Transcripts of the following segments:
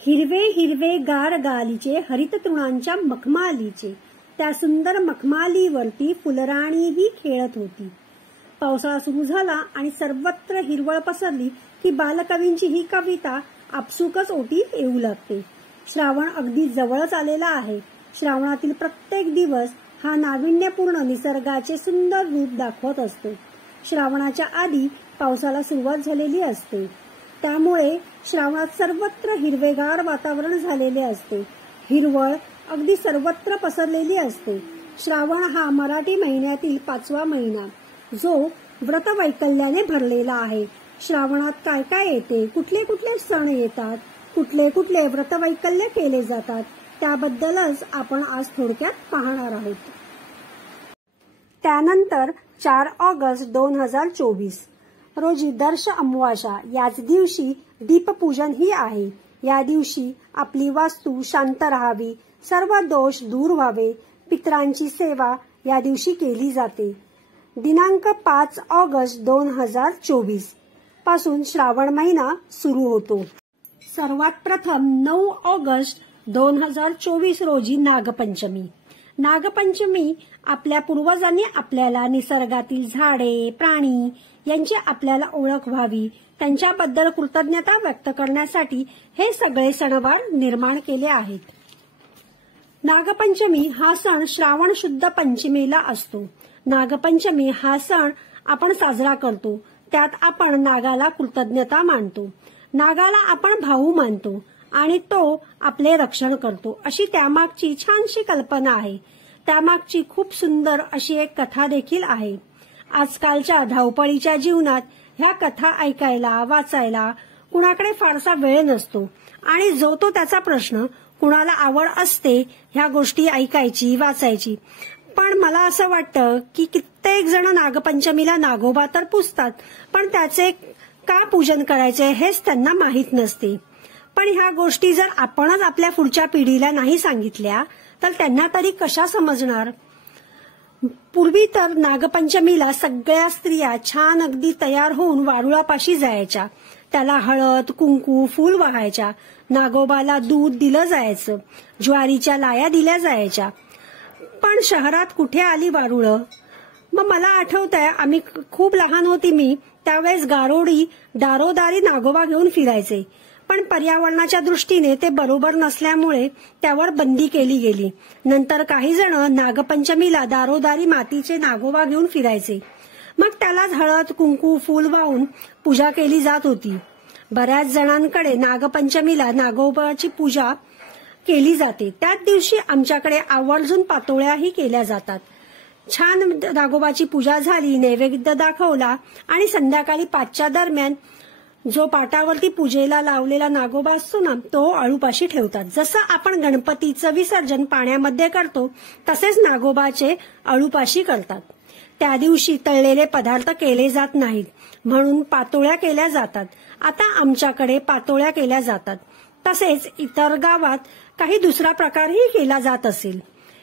हिरवे हिरवे गार गालीचे हरित तृणांच्या मखमालीचे, त्या सुंदर मखमालीवरती फुलराणीही खेळत होती. पावसाळा सुरू झाला आणि सर्वत्र हिरवळ पसरली की बालकवींची ही कविता आपसुकच ओटी येऊ लागते. श्रावण अगदी जवळच आलेला आहे. श्रावणातील प्रत्येक दिवस हा नाविन्यपूर्ण निसर्गाचे सुंदर रूप दाखवत असतो. श्रावणाच्या आधी पावसाला सुरुवात झालेली असते, त्यामुळे श्रावणात सर्वत्र हिरवेगार वातावरण झालेले असते. हिरवळ अगदी सर्वत्र पसरलेली असते. श्रावण हा मराठी महिन्यातील 5वा महिना, जो व्रतवैकल्याने भरलेला आहे. श्रावणात काय काय येते, कुठले कुठले सण येतात, कुठले कुठले व्रतवैकल्य केले जातात, त्याबद्दलच आपण आज थोडक्यात पाहणार आहोत. त्यानंतर 4 ऑगस्ट 2024 रोजी दर्श अमावास्या, याच दिवशी दीपपूजन ही आहे. या दिवशी आपली वास्तू शांत राहावी, सर्व दोष दूर व्हावे, पितरांची सेवा या दिवशी केली जाते. दिनांक 5 ऑगस्ट 2024 पासून श्रावण महिना सुरू होतो. सर्वात प्रथम 9 ऑगस्ट 2024 रोजी नागपंचमी. नागपंचमी आपल्या पूर्वजांनी आपल्याला निसर्गातील झाडे, प्राणी यांची आपल्याला ओळख व्हावी, त्यांच्याबद्दल कृतज्ञता व्यक्त करण्यासाठी हे सगळे सणवार निर्माण केले आहेत. नागपंचमी हा सण श्रावण शुद्ध पंचमीला असतो. नागपंचमी हा सण आपण साजरा करतो. त्यात आपण नागाला कृतज्ञता मानतो. नागाला आपण भाऊ मानतो आणि तो आपले रक्षण करतो, अशी त्यामागची छानशी कल्पना आहे. त्यामागची खूप सुंदर अशी एक कथा देखील आहे. आजकालच्या धावपळीच्या जीवनात ह्या कथा ऐकायला, वाचायला कुणाकडे फारसा वेळ नसतो आणि जो तो त्याचा प्रश्न. कुणाला आवड असते ह्या गोष्टी ऐकायची, वाचायची, पण मला असं वाटतं की कित्येक जण नागपंचमीला नागोबा तर पुजतात, पण त्याचे का पूजन करायचे हेच त्यांना माहीत नसते. पण ह्या गोष्टी जर आपणच आपल्या पुढच्या पिढीला नाही सांगितल्या तर त्यांना तरी कशा समजणार. पूर्वी तर नागपंचमीला सगळ्या स्त्रिया छान अगदी तयार होऊन वारुळापाशी जायच्या. त्याला हळद, कुंकू, फूल वाहायच्या. नागोबाला दूध दिलं जायचं, ज्वारीच्या लाया दिल्या जायच्या. पण शहरात कुठे आली वारुळं. मग मला आठवतंय, आम्ही खूप लहान होती मी त्यावेळेस गारोडी दारोदारी नागोबा घेऊन फिरायचे, पण पर्यावरणाच्या दृष्टीने ते बरोबर नसल्यामुळे त्यावर बंदी केली गेली. नंतर काही जण नागपंचमीला दारोदारी मातीचे नागोबा घेऊन फिरायचे. मग त्यालाच हळद, कुंकू, फूल वाहून पूजा केली जात होती. बऱ्याच जणांकडे नागपंचमीला नागोबाची पूजा केली जाते. त्याच दिवशी आमच्याकडे आवर्जून पातोळ्याही केल्या जातात. छान नागोबाची पूजा झाली, नैवेद्य दाखवला आणि संध्याकाळी 5च्या दरम्यान जो पाटावरती पूजेला लावलेला नागोबा असतो ना, तो आळूपाशी ठेवतात. जसं आपण गणपतीचं विसर्जन पाण्यामध्ये करतो तसेच नागोबाचे आळूपाशी करतात. त्या दिवशी तळलेले पदार्थ केले जात नाहीत, म्हणून पातोळ्या केल्या जातात. आता आमच्याकडे पातोळ्या केल्या जातात. तसेच इतर गावात काही दुसरा प्रकारही केला जात असेल.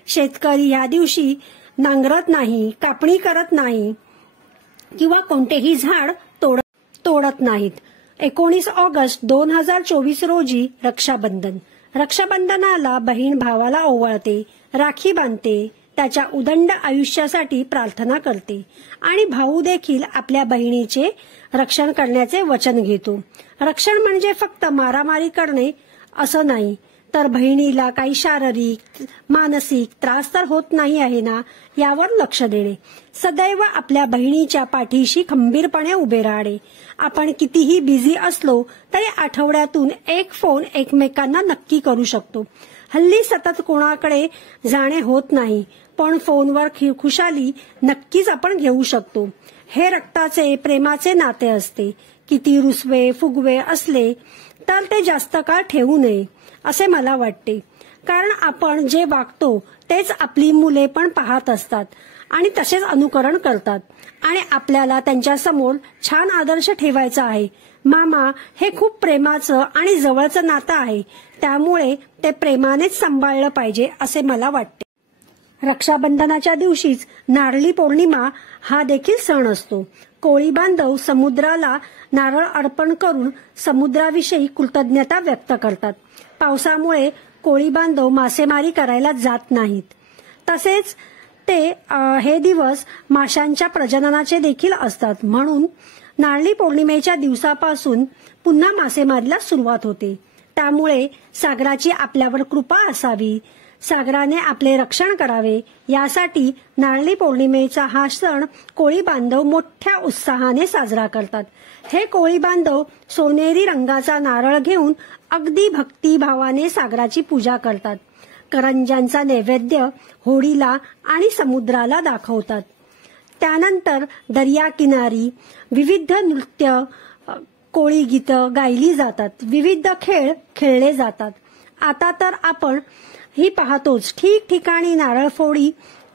शेतकरी या दिवशी नांगरत नाही, कापणी करत नाही किंवा कोणतेही झाड तोडत नाहीत. 19 ऑगस्ट 2024 रोजी रक्षाबंधन. रक्षाबंधनाला बहीण भावाला ओवाळते, राखी बांधते, त्याच्या उदंड आयुष्यासाठी प्रार्थना करते आणि भाऊ देखील आपल्या बहिणीचे रक्षण करण्याचे वचन घेतो. रक्षण म्हणजे फक्त मारामारी करणे असं नाही, तर बहिणीला काही शारीरिक, मानसिक त्रास तर होत नाही आहे ना, यावर लक्ष देणे. सदैव आपल्या बहिणीच्या पाठीशी खंबीरपणे उभे राहणे. आपण कितीही बिझी असलो तरी आठवड्यातून एक फोन एकमेकांना नक्की करू शकतो. हल्ली सतत कोणाकडे जाणे होत नाही, पण फोनवर खुशाली नक्कीच आपण घेऊ शकतो. हे रक्ताचे, प्रेमाचे नाते असते. किती रुसवे फुगवे असले तर ते जास्त काळ ठेवू नये असे मला वाटते. कारण आपण जे वागतो तेच आपली मुले पण पाहत असतात आणि तसेच अनुकरण करतात आणि आपल्याला त्यांच्यासमोर छान आदर्श ठेवायचा आहे. मामा हे खूप प्रेमाचं आणि जवळचं नातं आहे, त्यामुळे ते प्रेमानेच सांभाळलं पाहिजे असे मला वाटते. रक्षाबंधनाच्या दिवशीच नारळी पौर्णिमा हा देखील सण असतो. कोळी बांधव समुद्राला नारळ अर्पण करून समुद्राविषयी कृतज्ञता व्यक्त करतात. पावसामुळे कोळी बांधव मासेमारी करायला जात नाहीत. तसेच हे दिवस माशांच्या प्रजननाचे देखील असतात. म्हणून नारळी पौर्णिमेच्या दिवसापासून पुन्हा मासेमारीला सुरुवात होते. त्यामुळे सागराची आपल्यावर कृपा असावी, सागराने आपले रक्षण करावे, यासाठी नारळी पौर्णिमेचा हा सण कोळी बांधव मोठ्या उत्साहाने साजरा करतात. हे कोळी बांधव सोनेरी रंगाचा नारळ घेऊन अगदी भक्तिभावाने सागराची पूजा करतात. करंज्यांचा नैवेद्य होडीला आणि समुद्राला दाखवतात. त्यानंतर दर्याकिनारी विविध नृत्य, कोळी गीतं गायली जातात. विविध खेळ खेळले जातात. आता तर आपण ही पाहतोच, ठिकठिकाणी नारळ फोडी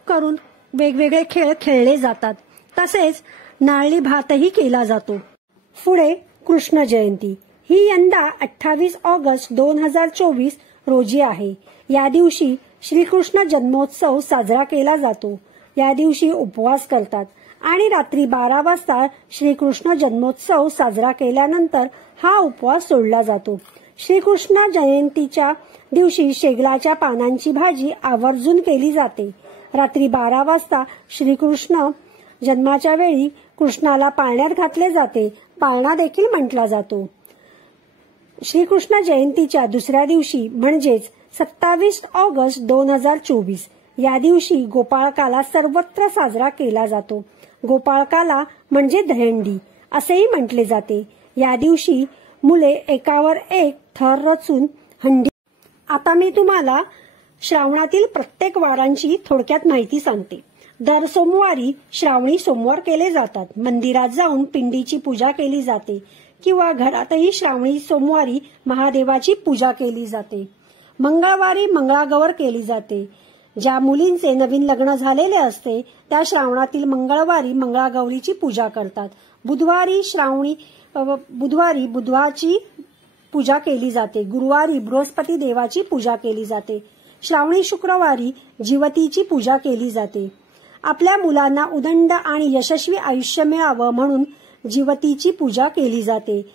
करून वेगवेगळे खेळ खेळले जातात. तसेच नारळी भातही केला जातो. पुढे कृष्ण जयंती ही यंदा 28 ऑगस्ट 2024 रोजी आहे. या दिवशी श्रीकृष्ण जन्मोत्सव साजरा केला जातो. या दिवशी उपवास करतात आणि रात्री 12 वाजता श्रीकृष्ण जन्मोत्सव साजरा केल्यानंतर हा उपवास सोडला जातो. श्रीकृष्ण जयंतीच्या दिवशी शेगलाच्या पानांची भाजी आवर्जून केली जाते. रात्री 12 वाजता श्रीकृष्ण जन्माच्या वेळी कृष्णाला पाळण्यात घातले जाते. पाळणा देखील म्हटला जातो. श्रीकृष्ण जयंतीच्या दुसऱ्या दिवशी म्हणजेच 27 ऑगस्ट 2024 या दिवशी गोपाळकाला सर्वत्र साजरा केला जातो. गोपाळकाला म्हणजे दहीहंडी असेही म्हटले जाते. या दिवशी मुले एकावर एक थर रचून हंडी. आता मी तुम्हाला श्रावणातील प्रत्येक वारांची थोडक्यात माहिती सांगते. दर सोमवारी श्रावणी सोमवार केले जातात. मंदिरात जाऊन पिंडीची पूजा केली जाते किंवा घरातही श्रावणी सोमवारी महादेवाची पूजा केली जाते. मंगळवारी मंगळागौर केली जाते. ज्या मुलींचे नवीन लग्न झालेले असते त्या श्रावणातील मंगळवारी मंगळागौरीची पूजा करतात. बुधवारी बुधवाची पूजा केली जाते. गुरुवारी बृहस्पती देवाची पूजा केली जाते. श्रावणी शुक्रवारी जिवतीची पूजा केली जाते. आपल्या मुलांना उदंड आणि यशस्वी आयुष्य मिळावं म्हणून जिवतीची पूजा केली जाते.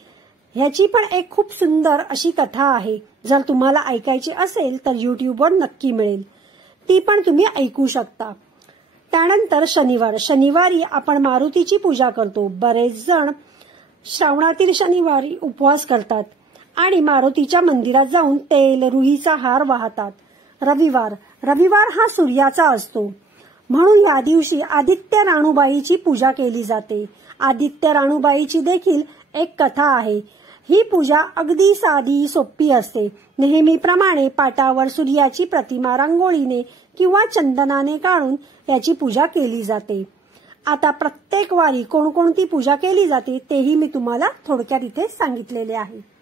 ह्याची पण एक खूप सुंदर अशी कथा आहे. जर तुम्हाला ऐकायची असेल तर YouTubeवर नक्की मिळेल. ती पण तुम्ही ऐकू शकता. त्यानंतर शनिवारी आपण मारुतीची पूजा करतो. बरेच जण श्रावणातील शनिवारी उपवास करतात आणि मारुतीच्या मंदिरात जाऊन तेल रुईचा हार वाहतात. रविवार हा सूर्याचा असतो म्हणून या दिवशी आदित्य राणूबाईची पूजा केली जाते. आदित्य राणूबाईची देखील एक कथा आहे. ही पूजा अगदी साधी सोपी असते. नेहमीप्रमाणे पाटावर सूर्याची प्रतिमा रांगोळीने किंवा चंदनाने काढून याची पूजा केली जाते. आता प्रत्येक वारी कोणकोणती पूजा केली जाते तेही मी तुम्हाला थोडक्यात इथे सांगितलेले आहे.